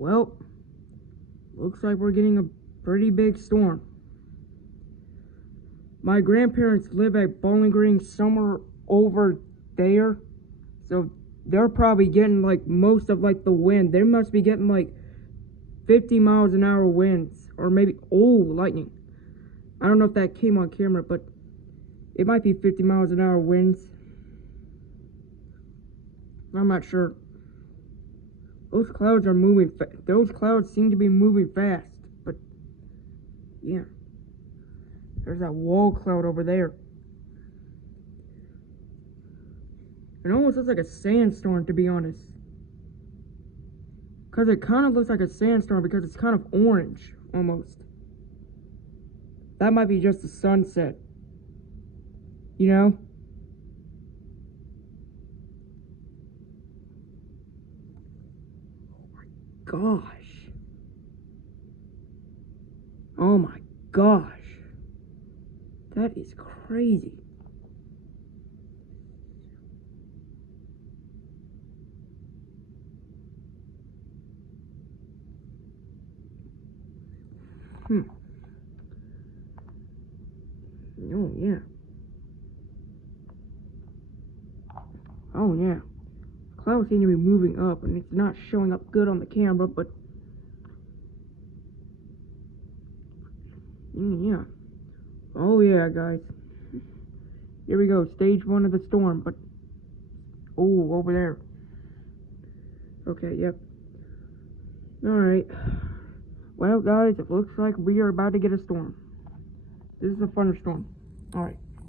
Well, looks like we're getting a pretty big storm. My grandparents live at Bowling Green somewhere over there, so they're probably getting like most of like the wind. They must be getting like 50 miles an hour winds, or maybe, oh, lightning. I don't know if that came on camera, but it might be 50 miles an hour winds. I'm not sure. Those clouds are moving. Those clouds seem to be moving fast. But yeah, there's that wall cloud over there. It almost looks like a sandstorm, to be honest. Because it kind of looks like a sandstorm because it's kind of orange, almost. That might be just the sunset. You know? Gosh. Oh my gosh. That is crazy. Oh yeah. Oh yeah. Clouds seem to be moving up, and it's not showing up good on the camera, but yeah. Oh yeah, guys. Here we go, stage 1 of the storm, but oh, over there. Okay, yep. Alright. Well, guys, it looks like we are about to get a storm. This is a thunderstorm. Alright.